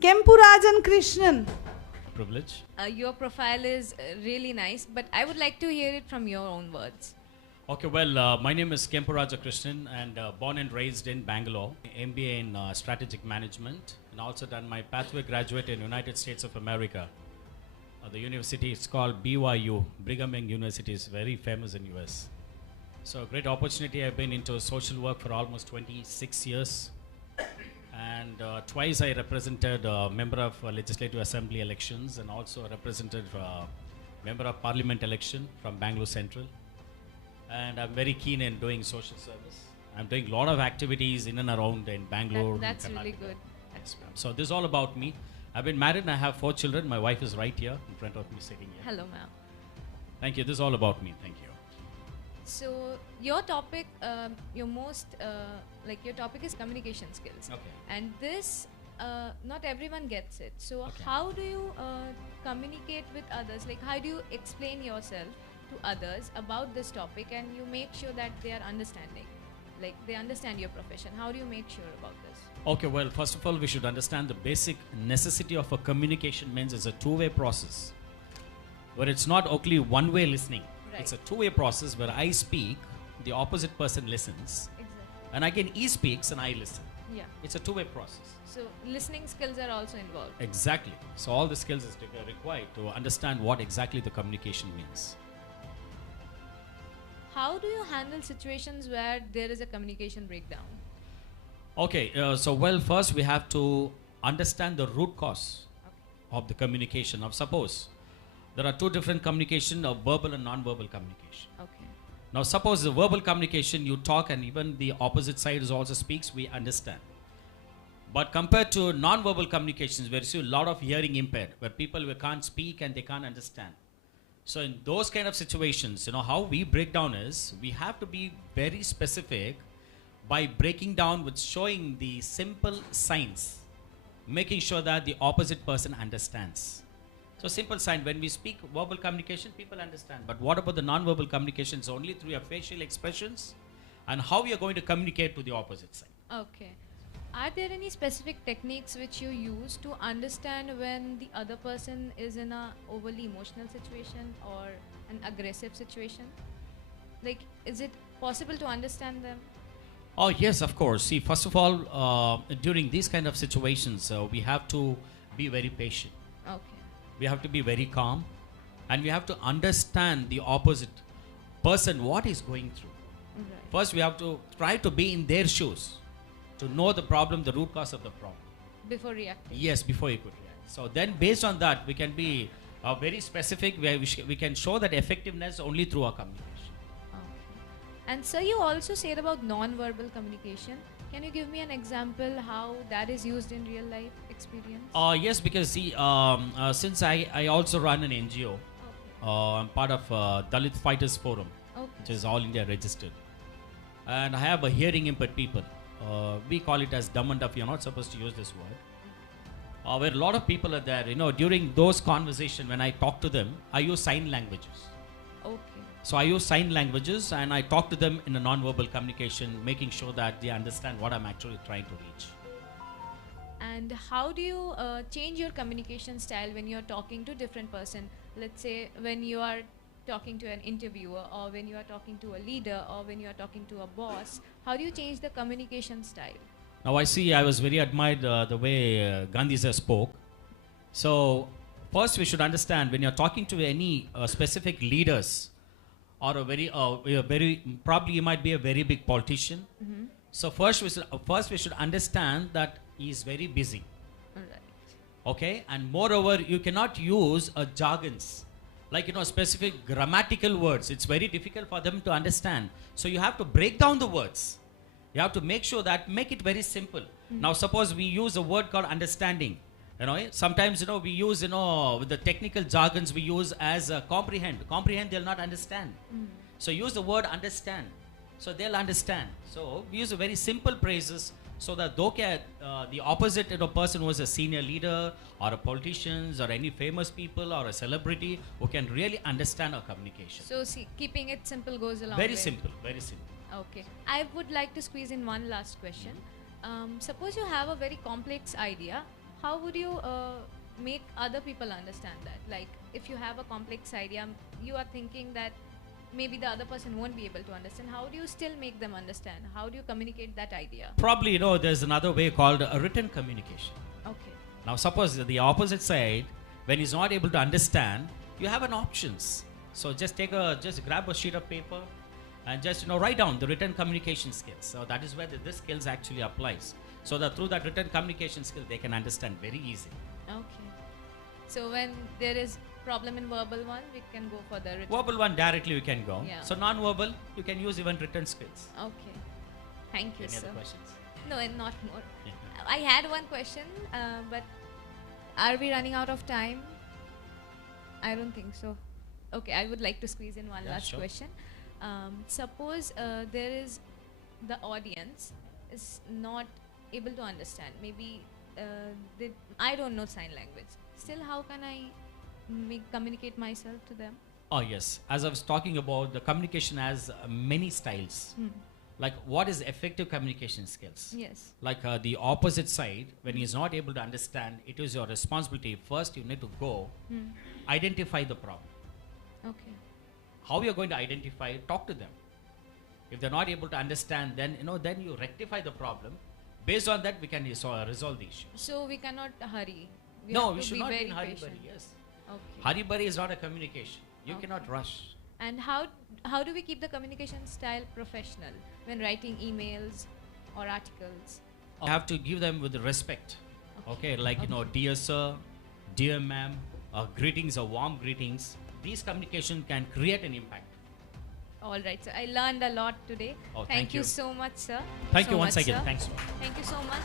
Kempuraja Krishnan. Privilege. Your profile is really nice, but I would like to hear it from your own words. Okay, well, my name is Kempuraja Krishnan and born and raised in Bangalore. MBA in Strategic Management and also done my pathway graduate in United States of America. The university is called BYU, Brigham Young University, is very famous in US. So great opportunity. I've been into social work for almost 26 years. And twice I represented a member of Legislative Assembly elections and also represented member of Parliament election from Bangalore Central. And I'm very keen in doing social service. I'm doing a lot of activities in and around in Bangalore. That's really good. Yes, ma'am. So this is all about me. I've been married and I have 4 children. My wife is right here in front of me sitting here. Hello, ma'am. Thank you. This is all about me. Thank you. So your topic, your topic is communication skills. Okay. And this, not everyone gets it. So Okay. how do you communicate with others? Like how do you explain yourself to others about this topic and you make sure that they are understanding? Like they understand your profession. How do you make sure about this? Okay, well, first of all, we should understand the basic necessity of a communication means it's a two-way process. Where it's not only one-way listening. Right. It's a two-way process where I speak, the opposite person listens. Exactly. And again, he speaks and I listen. Yeah. It's a two-way process. So listening skills are also involved. Exactly. So all the skills is required to understand what exactly the communication means. How do you handle situations where there is a communication breakdown? Okay, first we have to understand the root cause of the communication. Now, suppose there are 2 different communication of verbal and non-verbal communication. Okay. Now, suppose the verbal communication, you talk and even the opposite side is also speaks, we understand. But compared to non-verbal communications, where you see a lot of hearing impaired, where people can't speak and they can't understand. So in those kind of situations, how we break down is, we have to be very specific by breaking down with showing the simple signs, making sure that the opposite person understands. So simple sign, when we speak verbal communication, people understand. But what about the non-verbal communications? Only through your facial expressions and how we are going to communicate to the opposite side. Okay. Are there any specific techniques which you use to understand when the other person is in a overly emotional situation or an aggressive situation? Like, is it possible to understand them? Oh, yes, of course. See, first of all, during these kind of situations, we have to be very patient. Okay. We have to be very calm and we have to understand the opposite person, what he's going through. Right. First, we have to try to be in their shoes to know the problem, the root cause of the problem. Before reacting? Yes, before you could react. So then based on that, we can be very specific, where we can show that effectiveness only through our communication. Okay. And sir, you also said about non-verbal communication. Can you give me an example how that is used in real life experience? Yes, because see, since I also run an NGO, Okay. I'm part of Dalit Fighters Forum, Okay. which is all India registered. And I have a hearing impaired people. We call it as dumb and deaf. You're not supposed to use this word. Where a lot of people are there, during those conversations, when I talk to them, I use sign languages. Okay. So I use sign languages and I talk to them in a non-verbal communication, making sure that they understand what I'm actually trying to reach. And how do you change your communication style when you're talking to different person? Let's say when you are talking to an interviewer or when you are talking to a leader or when you are talking to a boss, how do you change the communication style? Now I was very admired the way Gandhi sir spoke. So first we should understand when you're talking to any specific leaders or a very probably you might be a very big politician. Mm-hmm. So first we should understand that he is very busy. Right. Okay, and moreover you cannot use jargons like specific grammatical words. It's very difficult for them to understand. So you have to break down the words. You have to make sure that make it very simple. Now suppose we use a word called understanding. Sometimes we use with the technical jargons we use as comprehend. Comprehend they'll not understand. So use the word understand. So they'll understand. So we use a very simple phrases so that the opposite person who is a senior leader or a politician or any famous people or a celebrity who can really understand our communication. So see, keeping it simple goes a long Very way. simple, very simple. Okay. I would like to squeeze in one last question. Suppose you have a very complex idea how would you make other people understand that? Like, if you have a complex idea, you are thinking that maybe the other person won't be able to understand. How do you still make them understand? How do you communicate that idea? Probably, there's another way called a written communication. Okay. Now, suppose the opposite side, when he's not able to understand, you have an options. So just grab a sheet of paper and just write down the written communication skills. So that is where this skills actually applies. So that through that written communication skill, they can understand very easily. Okay. So when there is problem in verbal one, we can go for the written. Verbal one directly we can go. Yeah. So non-verbal, you can use even written skills. Okay. Thank you, Any sir. other questions? No, and not more. Yeah. I had one question, but are we running out of time? I don't think so. Okay, I would like to squeeze in one Yeah, last sure. question. Suppose there is the audience is not able to understand. Maybe I don't know sign language. Still, how can I communicate myself to them? Oh yes, as I was talking about, the communication has many styles. Like what is effective communication skills? Yes. Like the opposite side, when he is not able to understand, it is your responsibility. First, you need to go identify the problem. Okay. How you're going to identify? Talk to them. If they're not able to understand, then then you rectify the problem. Based on that, we can resolve the issue. So we cannot hurry. No, have we to should be not be very in hurry. patient. Yes, Okay. hurry burry is not a communication. You Okay. cannot rush. And how do we keep the communication style professional when writing emails or articles? You have to give them with respect. Okay, like dear sir, dear ma'am, greetings or warm greetings. These communication can create an impact. All right, so I learned a lot today. Oh, Thank thank you you. so much, sir. Thank So you once much, again. sir. Thanks. Thank you so much.